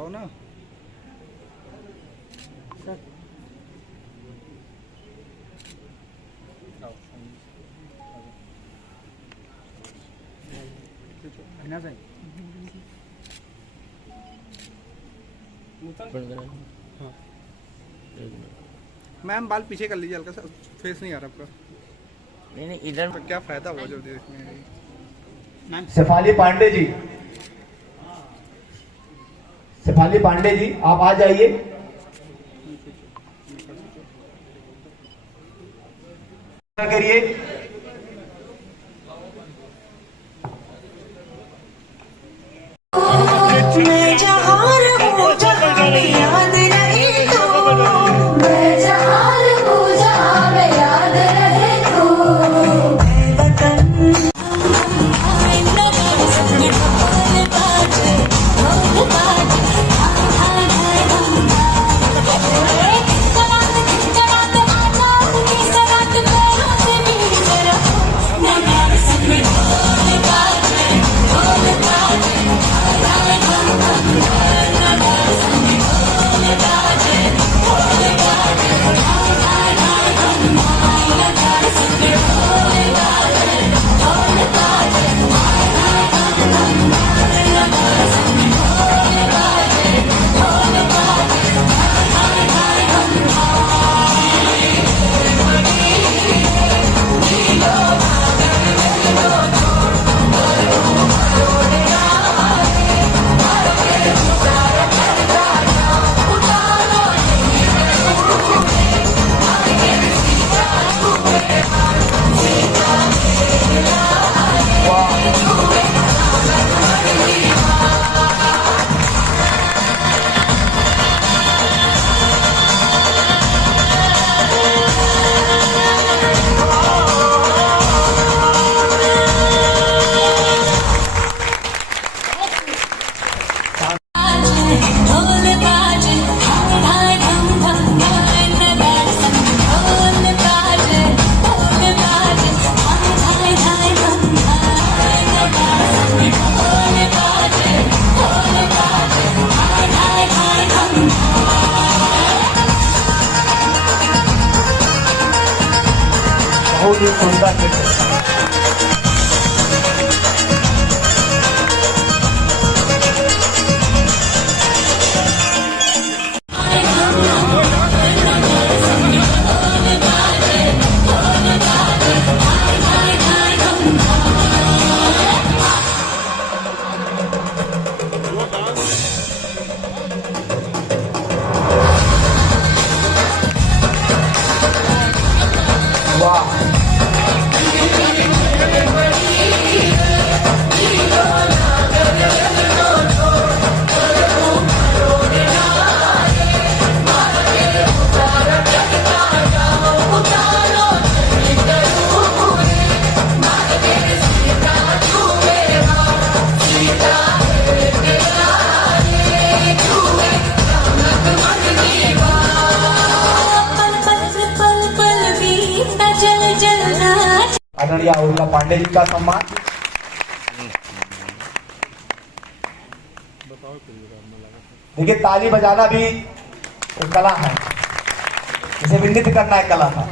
बुलाओ ना sir. Ma'am बाल पीछे कर लीजिए हल्का सा, फेस नहीं आ रहा आपका। नहीं इधर तो क्या फायदा हुआ जो देखने। शेफाली पांडे जी, शेफाली पांडे जी आप आ जाइए। करिए बहुत ही सुंदर आदरणीय उर्मिला पांडे जी का सम्मान। देखिए ताली बजाना भी एक कला है, इसे भी नृत्य करना एक कला था।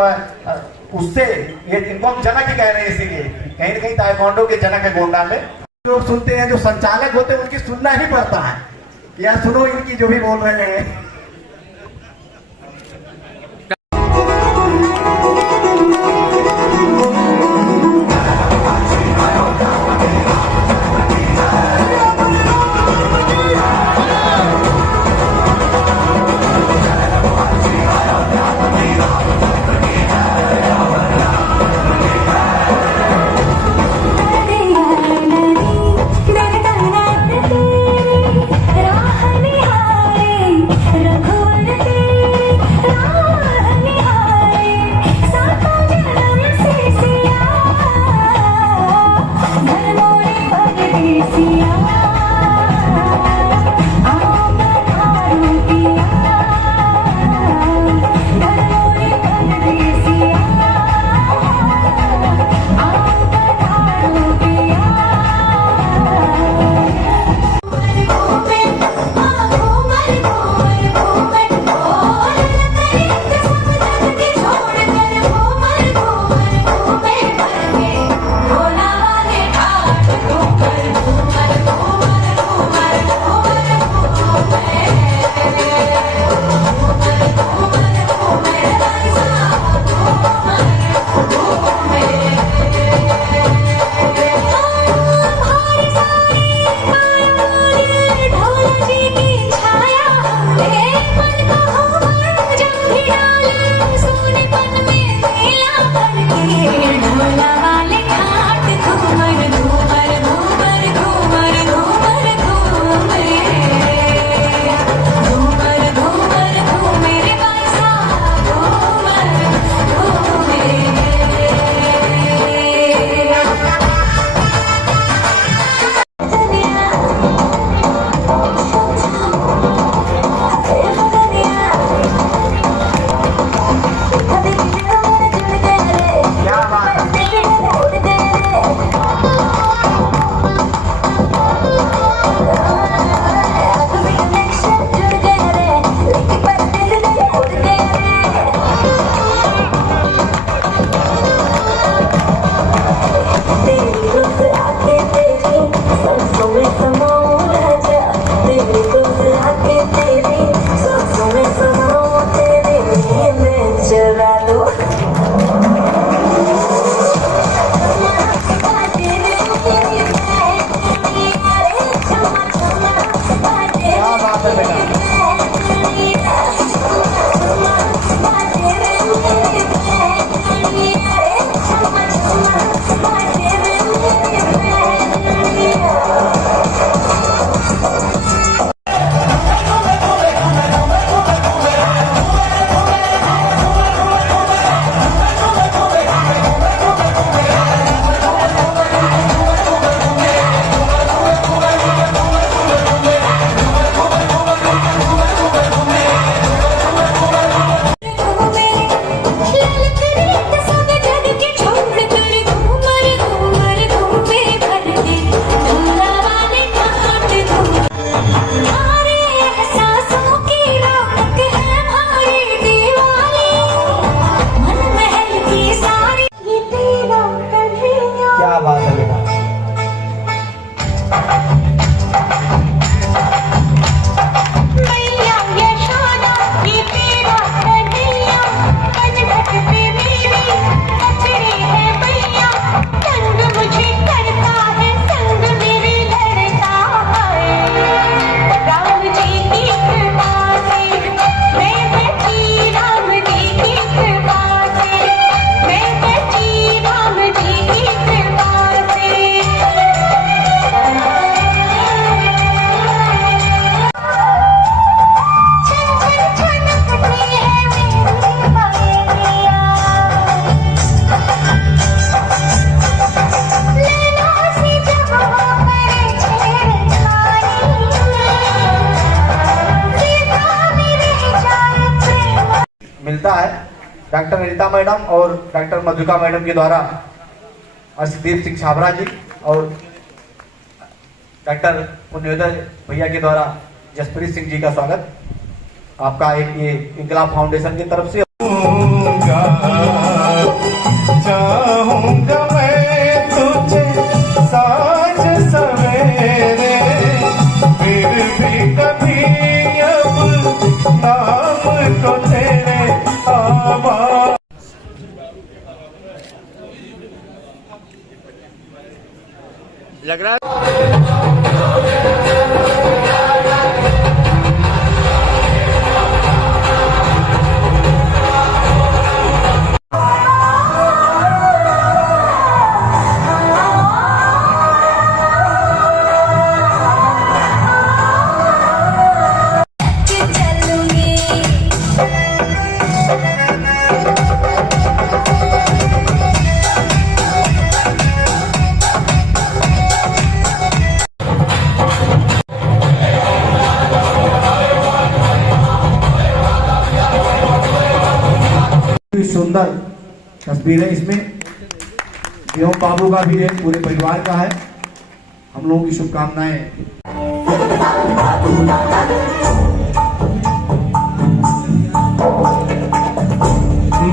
उससे ये इनको हम जनक ही कह रहे हैं, इसीलिए कहीं ना कहीं ताइक्वांडो के जनक है गोंडा में। जो सुनते हैं, जो संचालक होते हैं, उनकी सुनना ही पड़ता है। या सुनो इनकी जो भी बोल रहे हैं। मिलता है डॉक्टर रीता मैडम और डॉक्टर मधुका मैडम के द्वारा अर्शदीप सिंह छाबरा जी और डॉक्टर पुण्योदय भैया के द्वारा जसप्रीत सिंह जी का स्वागत आपका एक ये इंकलाब फाउंडेशन की तरफ से। जाएगा। चाहूंगा मैं तुझे साँझ सवेरे, फिर भी कभी अब नाम तो तेरे आवाज़। लग रहा है सुंदर तस्वीर है इसमें। एवं बाबू का भी है, पूरे परिवार का है। हम लोगों की शुभकामनाएं।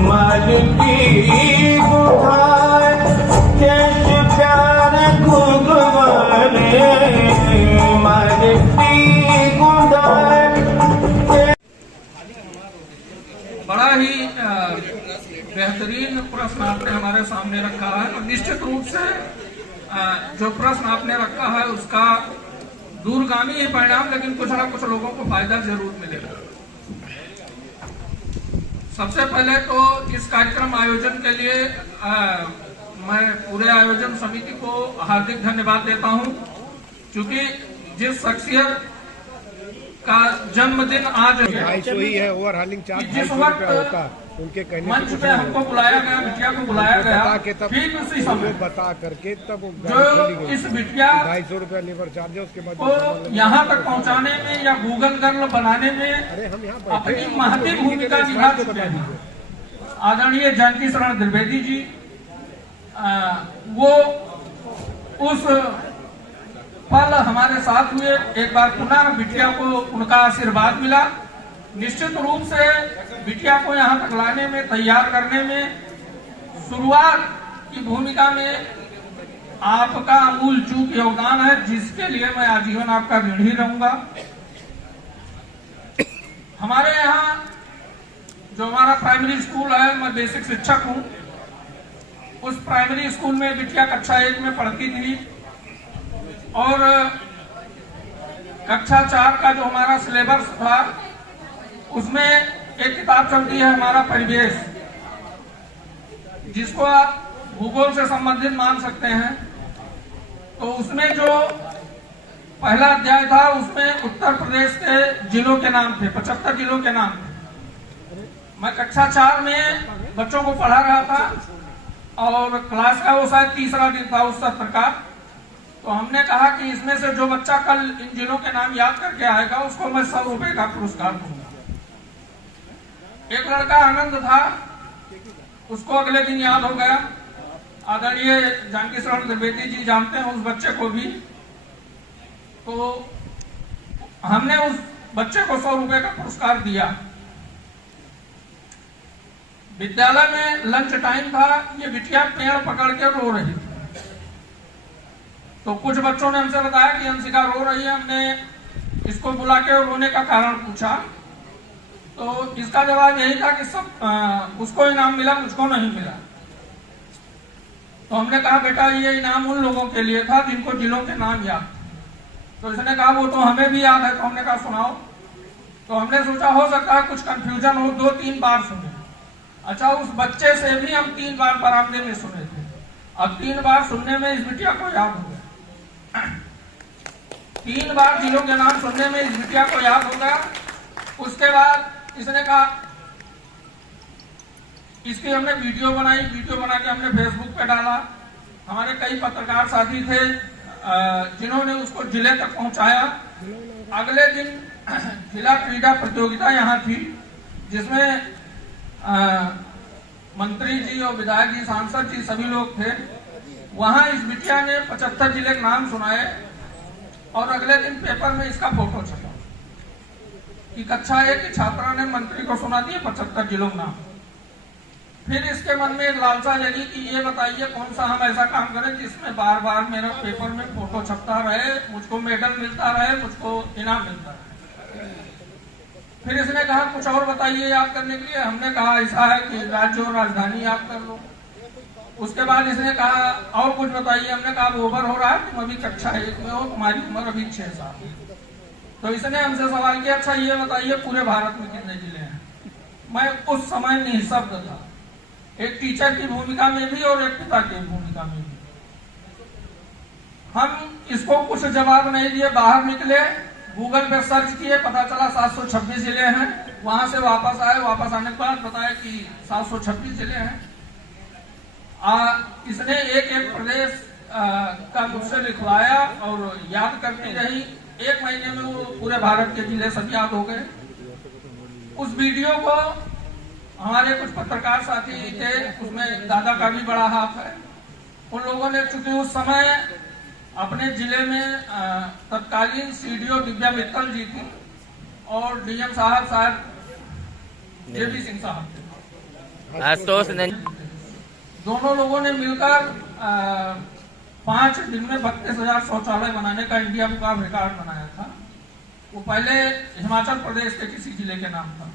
मन की गुहार कैश प्यार गुगवाने, मन की गुहार। बड़ा ही बेहतरीन प्रश्न आपने हमारे सामने रखा है और निश्चित रूप से जो प्रश्न आपने रखा है उसका दूरगामी ही परिणाम, लेकिन कुछ ना कुछ लोगों को फायदा जरूर मिलेगा। सबसे पहले तो इस कार्यक्रम आयोजन के लिए मैं पूरे आयोजन समिति को हार्दिक धन्यवाद देता हूं, क्योंकि जिस शख्सियत का जन्मदिन आज है, है ओवरहालिंग चार्ज जिस वक्त उनके कहने मंच पे हमको बुलाया गया, बिटिया को बुलाया गया, ठीक उसी समय बता करके तब जो इस बिटिया 250 रुपया लेबर चार्ज है, उसके बाद को यहाँ तक पहुँचाने में या गूगल गर्ल बनाने में अपनी महती भूमिका निभा चुके हैं आदरणीय जानकी शरण द्विवेदी जी। वो उस पल हमारे साथ हुए, एक बार पुनः बिटिया को उनका आशीर्वाद मिला। निश्चित रूप से बिटिया को यहाँ तक लाने में, तैयार करने में, शुरुआत की भूमिका में आपका अमूल चूक योगदान है, जिसके लिए मैं आजीवन आपका ऋणी ही रहूंगा। हमारे यहाँ जो हमारा प्राइमरी स्कूल है, मैं बेसिक शिक्षक हूँ। उस प्राइमरी स्कूल में बिटिया कक्षा 1 में पढ़ती थी और कक्षा 4 का जो हमारा सिलेबस था उसमें एक किताब चलती है हमारा परिवेश, जिसको आप भूगोल से संबंधित मान सकते हैं। तो उसमें जो पहला अध्याय था उसमें उत्तर प्रदेश के जिलों के नाम थे, 75 जिलों के नाम थे। मैं कक्षा 4 में बच्चों को पढ़ा रहा था और क्लास का वो शायद तीसरा दिन था उस सत्र का। तो हमने कहा कि इसमें से जो बच्चा कल इन जिलों के नाम याद करके आएगा उसको मैं 100 रुपए का पुरस्कार दूंगा। एक लड़का आनंद था, उसको अगले दिन याद हो गया। आदरणीय जानकी शरण द्विवेदी जी जानते हैं उस बच्चे को भी। तो हमने उस बच्चे को 100 रुपए का पुरस्कार दिया। विद्यालय में लंच टाइम था, ये बिटिया पेड़ पकड़ के रो रही थी। तो कुछ बच्चों ने हमसे बताया कि अंशिका रो रही है। हमने इसको बुला के रोने का कारण पूछा तो इसका जवाब यही था कि सब उसको इनाम मिला, मुझको नहीं मिला। तो हमने कहा बेटा ये इनाम उन लोगों के लिए था जिनको जिलों के नाम याद। तो इसने कहा वो तो हमें भी याद है। तो हमने कहा सुनाओ। तो हमने सोचा हो सकता है कुछ कंफ्यूजन हो, 2-3 बार सुने। अच्छा, उस बच्चे से भी हम 3 बार बरामदे में सुने थे। अब 3 बार सुनने में इस बिटिया को याद हो गया। 3 बार जिलों के नाम सुनने में इस बिटिया को याद हो गया। उसके बाद इसने कहा, इसकी हमने वीडियो बनाई, वीडियो बना के हमने फेसबुक पे डाला। हमारे कई पत्रकार साथी थे जिन्होंने उसको जिले तक पहुंचाया। अगले दिन जिला क्रीड़ा प्रतियोगिता यहाँ थी, जिसमें मंत्री जी और विधायक जी, सांसद जी सभी लोग थे। वहां इस बिटिया ने 75 जिले के नाम सुनाए और अगले दिन पेपर में इसका फोटो छपा कि कक्षा 1 की छात्रा ने मंत्री को सुना दिए 75 जिलों के नाम। फिर इसके मन में एक लालसा लगी कि ये बताइए कौन सा हम ऐसा काम करें जिसमें बार बार मेरा पेपर में फोटो छपता रहे, मुझको मेडल मिलता रहे, मुझको इनाम मिलता रहे। फिर इसने कहा कुछ और बताइए याद करने के लिए। हमने कहा ऐसा है कि राज्य और राजधानी याद कर लो। उसके बाद इसने कहा और कुछ बताइए। हमने कहा ओवर हो रहा है, तुम अभी कक्षा 1 में हो, तुम्हारी उम्र अभी 6 साल। तो इसने हमसे सवाल किया अच्छा ये बताइए पूरे भारत में कितने जिले हैं। मैं उस समय निःशब्द था, एक टीचर की भूमिका में भी और एक पिता की भूमिका में भी। हम इसको कुछ जवाब नहीं दिए, बाहर निकले, गूगल पे सर्च किए, पता चला 726 जिले हैं। वहां से वापस आए, वापस आने के बाद बताया कि 726 जिले हैं। इसने एक एक प्रदेश का मुझसे लिखवाया और याद करती रही। 1 महीने में वो पूरे भारत के जिले सब याद हो गए। उस वीडियो को हमारे कुछ पत्रकार साथी थे, उसमें दादा का भी बड़ा हाथ है। उन लोगों ने चूंकि उस समय अपने जिले में तत्कालीन सीडीओ दिव्या मित्तल जी थी और डीएम साहब शायद जेबी सिंह साहब थे। दोनों लोगों ने मिलकर 5 दिन में 32,000 शौचालय बनाने का इंडिया बुक ऑफ रिकॉर्ड बनाया था। वो पहले हिमाचल प्रदेश के किसी जिले के नाम था।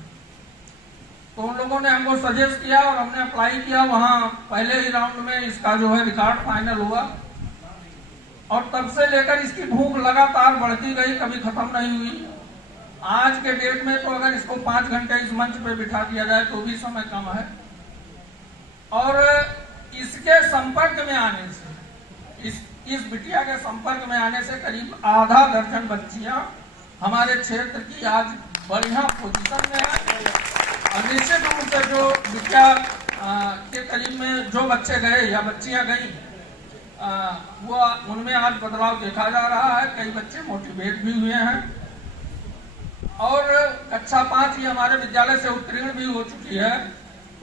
तो उन लोगों ने हमको सजेस्ट किया और हमने अप्लाई किया। वहां पहले ही राउंड में इसका जो है रिकॉर्ड फाइनल हुआ और तब से लेकर इसकी भूख लगातार बढ़ती गई, कभी खत्म नहीं हुई। आज के डेट में तो अगर इसको 5 घंटे इस मंच पे बिठा दिया जाए तो भी समय कम है। और इसके संपर्क में आने से, इस बिटिया के संपर्क में आने से करीब आधा दर्जन बच्चियां हमारे क्षेत्र की आज बढ़िया पोजीशन में है। और निश्चित रूप से जो बिटिया के करीब में जो बच्चे गए या बच्चियां गई, वो उनमें आज बदलाव देखा जा रहा है। कई बच्चे मोटिवेट भी हुए हैं और कक्षा 5 ही हमारे विद्यालय से उत्तीर्ण भी हो चुकी है।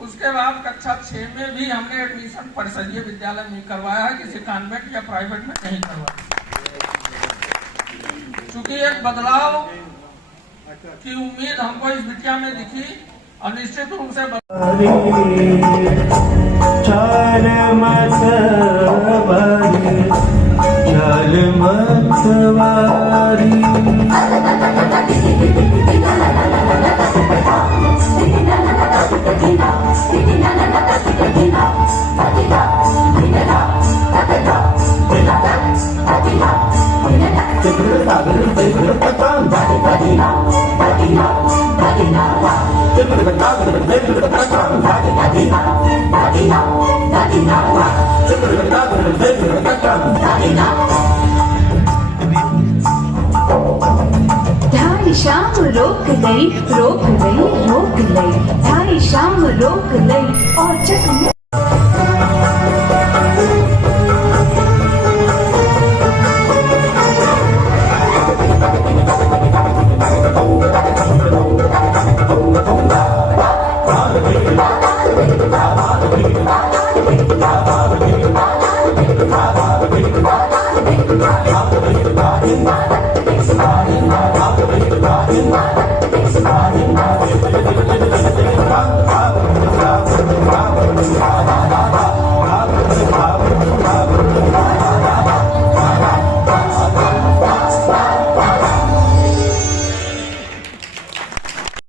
उसके बाद कक्षा 6 में भी हमने एडमिशन परिषदीय विद्यालय में करवाया है, किसी कॉन्वेंट या प्राइवेट में नहीं करवाया। चूंकि एक बदलाव की उम्मीद हमको इस बिटिया में दिखी और निश्चित रूप से ढाई शाम रोक गई, रोक गई, रोक गई, ढाई शाम रोक गई और चक Bye.